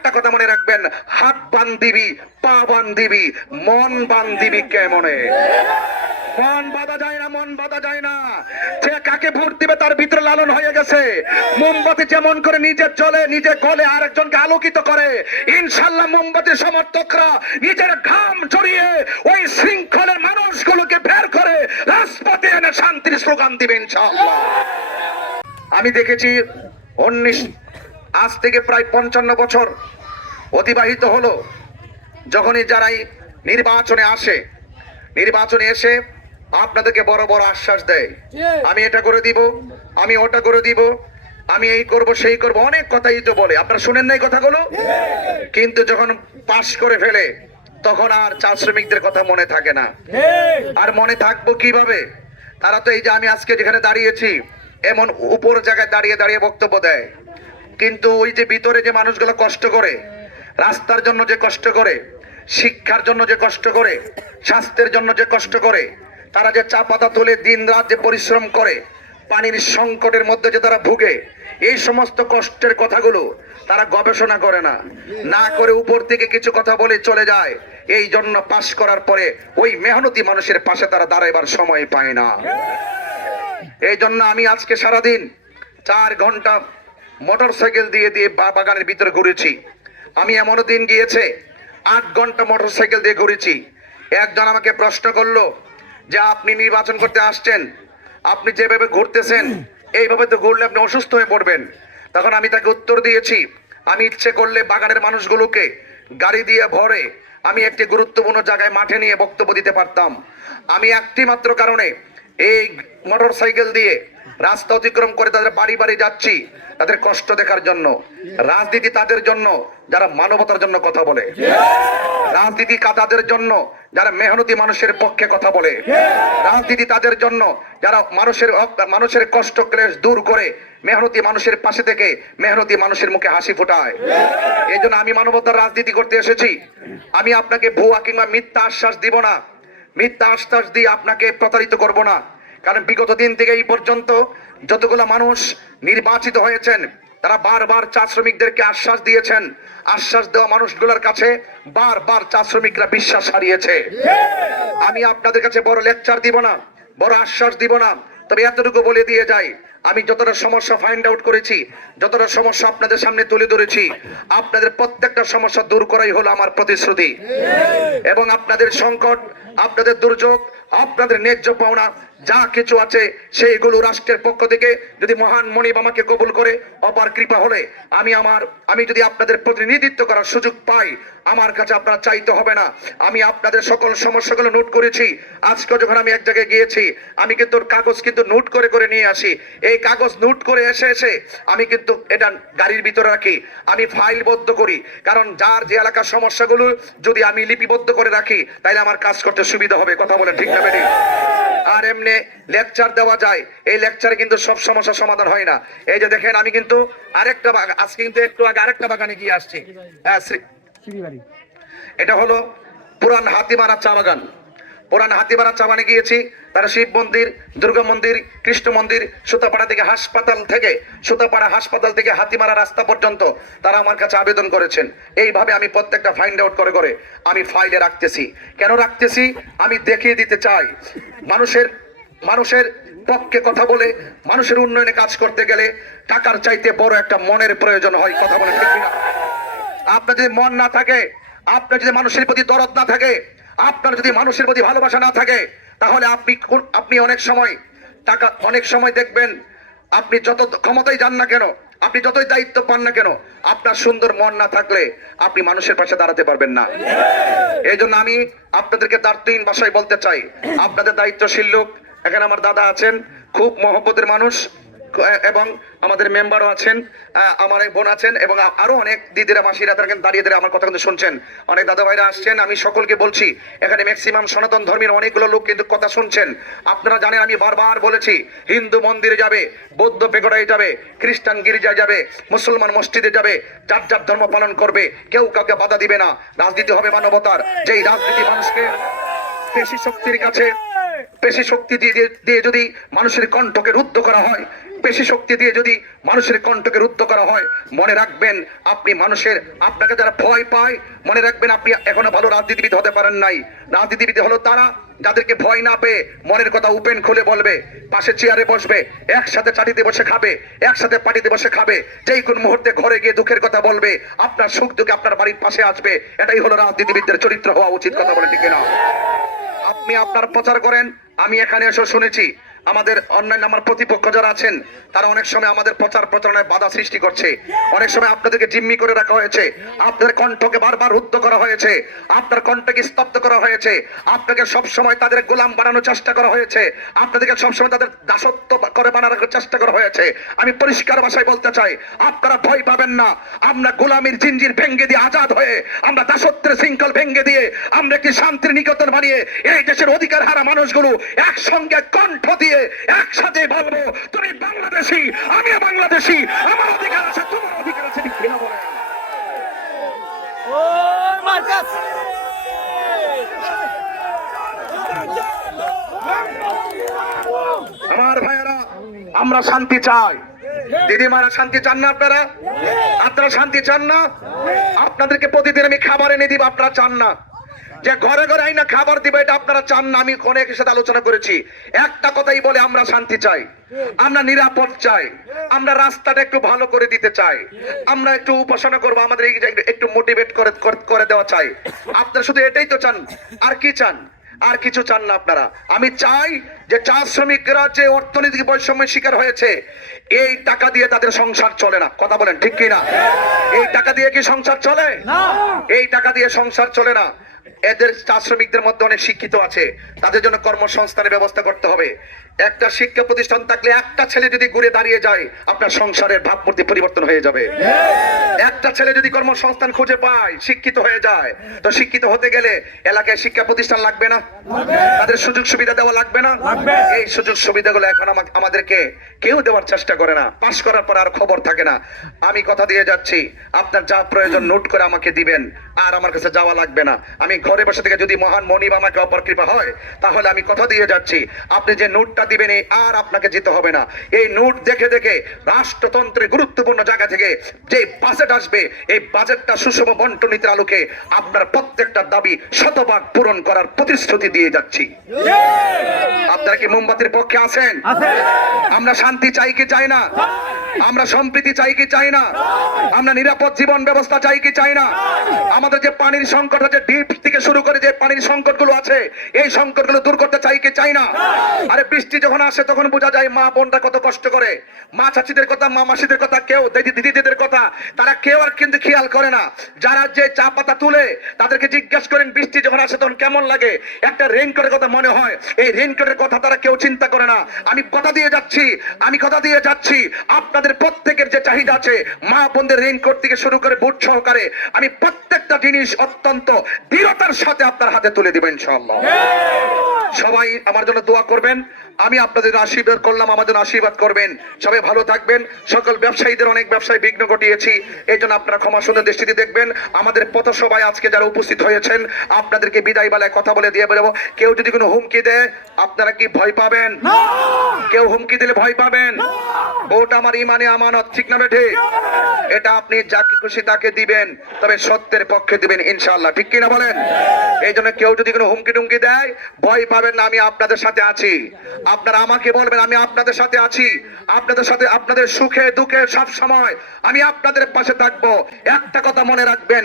একটা কথা মনে রাখবেন, হাত বান্ধিবি, পা বান্ধিবি, মন বান্ধিবি কেমনে? মন বাঁধা যায় না, মন বাঁধা যায় না। যে কাকে ভোট দিবে তার ভিতরে লালন হয়ে গেছে। মোমবাতি যেমন করে নিজে জ্বলে, নিজে গলে, আরেকজনকে আলোকিত করে, ইনশাল্লাহ মোমবাতির সমর্থকরা নিজের ঘাম ঝরিয়ে ওই শৃঙ্খলের মানুষগুলোকে বের করে রাজপথে এনে শান্তির স্লোগান দিবে ইনশাআল্লাহ। আমি দেখেছি আজ থেকে প্রায় 55 বছর অতিবাহিত হলো, যখনই যারাই নির্বাচনে আসে, নির্বাচনে এসে আপনাদেরকে বড় বড় আশ্বাস দেয়, আমি এটা করে দিব, আমি ওটা করে দিব, আমি এই করব সেই করব, অনেক কথাই তো বলে। আপনারা শুনেন নাই কথাগুলো? কিন্তু যখন পাশ করে ফেলে তখন আর চা শ্রমিকদের কথা মনে থাকে না। আর মনে থাকবো কিভাবে? তারা তো এই যে আমি আজকে যেখানে দাঁড়িয়েছি এমন উপর জায়গায় দাঁড়িয়ে দাঁড়িয়ে বক্তব্য দেয়, কিন্তু ওই যে ভিতরে যে মানুষগুলো কষ্ট করে, রাস্তার জন্য যে কষ্ট করে, শিক্ষার জন্য যে কষ্ট করে, স্বাস্থ্যের জন্য যে কষ্ট করে, তারা যে চা পাতা তুলে দিন রাত যে পরিশ্রম করে, পানির সংকটের মধ্যে যে তারা ভুগে, এই সমস্ত কষ্টের কথাগুলো তারা গবেষণা করে না, না করে উপর থেকে কিছু কথা বলে চলে যায়। এই জন্য পাশ করার পরে ওই মেহনতি মানুষের পাশে তারা দাঁড়াইবার সময় পায় না। এই জন্য আমি আজকে সারাদিন 4 ঘন্টা মোটর সাইকেল দিয়ে দিয়ে বাগানের ভিতরে ঘুরেছি। আমি এমনও দিন গিয়েছে 8 ঘন্টা মোটর সাইকেল দিয়ে ঘুরেছি। একজন আমাকে প্রশ্ন করলো যে আপনি নির্বাচন করতে আসছেন, আপনি যেভাবে ঘুরতেছেন এইভাবে তো ঘুরলে আপনি অসুস্থ হয়ে পড়বেন। তখন আমি তাকে উত্তর দিয়েছি, আমি ইচ্ছে করলে বাগানের মানুষগুলোকে গাড়ি দিয়ে ভরে আমি একটি গুরুত্বপূর্ণ জায়গায় মাঠে নিয়ে বক্তব্য দিতে পারতাম। আমি একটি মাত্র কারণে এই মোটর সাইকেল দিয়ে রাস্তা অতিক্রম করে তাদের বাড়ি বাড়ি যাচ্ছি, তাদের কষ্ট দেখার জন্য। রাজনীতি তাদের জন্য যারা মানবতার জন্য কথা বলে, রাজনীতি তাদের জন্য যারা মেহনতি মানুষের পক্ষে কথা বলে, রাজনীতি তাদের জন্য যারা মানুষের কষ্ট ক্লেশ দূর করে মেহনতি মানুষের পাশে থেকে মেহনতি মানুষের মুখে হাসি ফোটায়। এই জন্য আমি মানবতার রাজনীতি করতে এসেছি। আমি আপনাকে ভুয়া কিংবা মিথ্যা আশ্বাস দিব না, মিথ্যা আশ্বাস দিয়ে আপনাকে প্রতারিত করব না। কারণ বিগত দিন থেকে এই পর্যন্ত যতগুলো মানুষ নির্বাচিত হয়েছেন তারা বারবার চা শ্রমিকদেরকে আশ্বাস দিয়েছেন। আশ্বাস দেওয়া মানুষগুলোর কাছে বারবার চা শ্রমিকরা বিশ্বাস হারিয়েছে। আমি আপনাদের কাছে বড় লেকচার দিব না, বড় আশ্বাস দিব না, তবে এতটুকু বলে দিয়ে যাই, আমি যতটা সমস্যা ফাইন্ড আউট করেছি, যতটা সমস্যা আপনাদের সামনে তুলে ধরেছি, আপনাদের প্রত্যেকটা সমস্যা দূর করাই হলো আমার প্রতিশ্রুতি। এবং আপনাদের সংকট, আপনাদের দুর্যোগ, আপনাদের ন্যায্য পাওনা যা কিছু আছে সেইগুলো রাষ্ট্রের পক্ষ থেকে যদি মহান মনিব আমাকে কবুল করে, অপার কৃপা হলে আমি যদি আপনাদের প্রতিনিধিত্ব করার সুযোগ পাই, আমার কাছে আপনারা চাইতে হবে না। আমি আপনাদের সকল সমস্যাগুলো নোট করেছি। আজকে যখন আমি এক জায়গায় গিয়েছি, আমি কিন্তু কাগজ কিন্তু নোট করে করে নিয়ে আসি। এই কাগজ নোট করে এসে আমি কিন্তু এটা গাড়ির ভিতরে রাখি, আমি ফাইলবদ্ধ করি। কারণ যার যে এলাকার সমস্যাগুলো যদি আমি লিপিবদ্ধ করে রাখি তাহলে আমার কাজ করতে সুবিধা হবে। কথা বলেন ঠিক না বেঠিক? আর এমনি লেকচার দেওয়া যায়, এই লেকচারে কিন্তু সব সমস্যার সমাধান হয় না। এই যে দেখেন আমি কিন্তু আরেকটা আজকে কিন্তু একটু আগে আরেকটা বাগানে গিয়ে আসছি। এটা হলো পুরান হাতিমারা চা বাগান। পুরান হাতিমারা চা বাগানে গিয়েছি। তারা শিব মন্দির, দুর্গা মন্দির, কৃষ্ণ মন্দির, সুতাপাড়া হাসপাতাল থেকে হাতিমারা রাস্তা পর্যন্ত তারা আমার কাছে আবেদন করেছেন। এইভাবে আমি প্রত্যেকটা ফাইন্ড আউট করে করে আমি ফাইলে রাখতেছি। কেন রাখতেছি? আমি দেখিয়ে দিতে চাই, মানুষের পক্ষে কথা বলে মানুষের উন্নয়নে কাজ করতে গেলে টাকার চাইতে বড় একটা মনের প্রয়োজন হয়। কথা বলে ঠিক না? আপনার যদি মন না থাকে, আপনার যদি মানুষের প্রতি দরদ না থাকে, আপনার যদি মানুষের প্রতি ভালোবাসা না থাকে, তাহলে আপনি অনেক সময় দেখবেন আপনি যত ক্ষমতায় যান না কেন, আপনি যতই দায়িত্ব পান না কেন, আপনার সুন্দর মন না থাকলে আপনি মানুষের পাশে দাঁড়াতে পারবেন না। এই জন্য আমি আপনাদেরকে দায়িত্বহীন ভাষায় বলতে চাই, আপনাদের দায়িত্বশীল লোক এখানে আমার দাদা আছেন, খুব মহব্বতের মানুষ, এবং আমাদের মেম্বারও আছেন, আমার বোন আছেন, এবং আরো অনেক দিদিরা মাসিরা তারা কিন্তু দাঁড়িয়ে আমার কথা কিন্তু শুনছেন। অনেক দাদা ভাইরা আসছেন। আমি সকলকে বলছি, এখানে ম্যাক্সিমাম সনাতন ধর্মের অনেকগুলো লোক কিন্তু কথা শুনছেন। আপনারা জানেন আমি বারবার বলেছি, হিন্দু মন্দিরে যাবে, বৌদ্ধ পেগোডায় যাবে, খ্রিস্টান গির্জায় যাবে, মুসলমান মসজিদে যাবে, যার যার ধর্ম পালন করবে, কেউ কাউকে বাধা দিবে না। রাজনীতি হবে মানবতার। যেই রাজনীতি মানুষকে পেশি শক্তির কাছে পেশি শক্তি দিয়ে যদি মানুষের কণ্ঠকে রুদ্ধ করা হয়, বেশি শক্তি দিয়ে যদি মানুষের কণ্ঠকে রুদ্ধ করা হয়, মনে রাখবেন আপনি আপনাকে যারা ভয় পায়, মনে রাখবেন আপনি এখনো ভালো রাজনীতিবিদ হতে পারেন নাই। রাজনীতিবিদ হলো তারা যাদেরকে ভয় না পেয়ে মনের কথা ওপেন খুলে বলবে, পাশে চেয়ারে বসবে, একসাথে চাটিতে বসে খাবে, একসাথে পার্টিতে বসে খাবে, যেই কোন মুহূর্তে ঘরে গিয়ে দুঃখের কথা বলবে, আপনার সুখ দুঃখে আপনার বাড়ির পাশে আসবে। এটাই হলো রাজনীতিবিদদের চরিত্র হওয়া উচিত। কথা বলে ঠিক না? আপনি আপনার প্রচার করেন। আমি এখানে এসে শুনেছি আমাদের অন্যান্য আমার প্রতিপক্ষ যারা আছেন তারা অনেক সময় আমাদের প্রচার প্রচারণায় বাধা সৃষ্টি করছে। অনেক সময় আপনাদেরকে জিম্মি করে রাখা হয়েছে, আপনাদের কণ্ঠকে বারবার রুদ্ধ করা হয়েছে, আপনার কণ্ঠকে স্তব্ধ করা হয়েছে, আপনাকে সবসময় তাদের গোলাম বানানোর চেষ্টা করা হয়েছে, আপনাদেরকে সবসময় তাদের দাসত্ব করে বানানোর চেষ্টা করা হয়েছে। আমি পরিষ্কার ভাষায় বলতে চাই, আপনারা ভয় পাবেন না। আমরা গোলামির জিঞ্জির ভেঙ্গে দিয়ে আজাদ হয়ে, আমরা দাসত্বের শৃঙ্খল ভেঙ্গে দিয়ে আমরা একটি শান্তির নিকেতন বানিয়ে এই দেশের অধিকার হারা মানুষগুলো একসঙ্গে কণ্ঠ দিয়ে একসাথে বলবো, তুমি বাংলাদেশী, আমিও বাংলাদেশী, আমার অধিকার আছে, তোমার অধিকার আছে। ঠিক কিনা বলেন? আমার ভাইয়েরা, আমরা শান্তি চাই। দিদিমারা শান্তি চান না? আপনারা শান্তি চান না? আপনাদেরকে প্রতিদিন আমি খাবার এনে দিব, আপনারা চান না? যে ঘরে ঘরে আইনা খাবার দিবে, এটা আপনারা চান না? আমি অনেকের সাথে আলোচনা করেছি, একটা কথাই বলে, আমরা শান্তি চাই, আমরা নিরাপদ চাই, আমরা রাস্তাটা একটু ভালো করে দিতে চাই, আমরা একটু উপাসনা করবো, আমাদের একটু মোটিভেট করে দেওয়া চাই। আপনারা শুধু এটাই তো চান, আর কি চান? আর কিছু চান না আপনারা। আমি চাই যে চা শ্রমিকরা যে অর্থনৈতিক বৈষম্যের শিকার হয়েছে, এই টাকা দিয়ে তাদের সংসার চলে না। কথা বলেন ঠিক কিনা? এই টাকা দিয়ে কি সংসার চলে? এই টাকা দিয়ে সংসার চলে না। এদের চা শ্রমিকদের মধ্যে অনেক শিক্ষিত আছে, তাদের জন্য কর্মসংস্থানের ব্যবস্থা করতে হবে। একটা শিক্ষা প্রতিষ্ঠান থাকলে একটা ছেলে যদি ঘুরে দাঁড়িয়ে যায়, আপনার সংসারের ভাবমূর্তি পরিবর্তন হয়ে যাবে। একটা ছেলে যদি কর্মসংস্থান খুঁজে পায়, শিক্ষিত হয়ে যায়, তো শিক্ষিত হতে গেলে এলাকায় শিক্ষা প্রতিষ্ঠান লাগবে না? তাদের সুযোগ সুবিধা দেওয়া লাগবে না? এই সুযোগ সুবিধাগুলো এখন আমাদেরকে কেউ দেওয়ার চেষ্টা করে না। পাশ করার পর আর খবর থাকে না। আমি কথা দিয়ে যাচ্ছি, আপনার যা প্রয়োজন নোট করে আমাকে দিবেন, আর আমার কাছে যাওয়া লাগবে না। আমি ঘরে বসে থেকে যদি মহান মনিব আমাকে অপর কৃপা হয়, তাহলে আমি কথা দিয়ে যাচ্ছি, আপনি যে নোটটা দিবেন, এই আর আপনাকে যেতে হবে না। এই নোট দেখে দেখে রাষ্ট্রতন্ত্রের গুরুত্বপূর্ণ জায়গা থেকে যে বাজেট আসবে, এই বাজেটটা সুষম বন্টনীতির আলোকে আপনার প্রত্যেকটা দাবি শতভাগ পূরণ করার প্রতিশ্রুতি দিয়ে যাচ্ছি। আপনারা কি মোমবাতির পক্ষে আছেন? আমরা শান্তি চাই কি চাই না? আমরা সম্প্রীতি চাই কি চাই না? আমরা নিরাপদ জীবন ব্যবস্থা চাই কি চাই না? আমাদের যে পানির সংকট আছে, ডিপ থেকে শুরু করে যে পানির সংকটগুলো আছে, এই সংকটগুলো দূর করতে চাই কি চাই না? আরে বৃষ্টি যখন আসে তখন বোঝা যায় মা বোনরা কত কষ্ট করে। মা চাচিদের কথা, মা মাসিদের কথা, কেউ দিদিদের কথা তারা কেউ আর কিন্তু খেয়াল করে না। যারা যে চা পাতা তুলে তাদেরকে জিজ্ঞেস করেন বৃষ্টি যখন আসে তখন কেমন লাগে, একটা রেইনকোটের কথা মনে হয়, এই রেইনকোটের কথা তারা কেউ চিন্তা করে না। আমি কথা দিয়ে যাচ্ছি আপনাদের প্রত্যেকের যে চাহিদা আছে, মা বোনদের রেইনকোট থেকে শুরু করে বুট সহকারে আমি প্রত্যেকটা জিনিস অত্যন্ত দৃঢ়তার সাথে আপনার হাতে তুলে দিব ইনশাআল্লাহ। সবাই আমার জন্য দোয়া করবেন। আমি আপনাদের আশীর্বাদ করলাম, আমাদের আশীর্বাদ করবেন। সবাই ভালো থাকবেন। সকল ব্যবসায়ীদের অনেক ব্যবসায় বিঘ্ন ঘটিয়েছি, এই জন্য আপনারা ক্ষমা সুন্দর দৃষ্টিতে দেখবেন। আমাদের পথসভায় আজকে যারা উপস্থিত হয়েছেন, আপনাদেরকে বিদায় বেলায় কথা বলে দিয়ে বেরোবো। কেউ যদি কোনো হুমকি দেয়, আপনারা কি ভয় পাবেন? কেউ হুমকি দিলে ভয় পাবেন? ভোট আমার ইমানে আমানত, ঠিক না বেঠে? এটা আপনি যাকে খুশি তাকে দিবেন, তবে সত্যের পক্ষে দিবেন ইনশাআল্লাহ, ঠিক কিনা বলেন? এই জন্য কেউ যদি কোনো হুমকি টুমকি দেয়, ভয় পাবেন না, আমি আপনাদের সাথে আছি। আপনারা আমাকে বলবেন, আমি আপনাদের সাথে আছি। আপনাদের সাথে, আপনাদের সুখে দুঃখে সব সময় আমি আপনাদের পাশে থাকবো। একটা কথা মনে রাখবেন,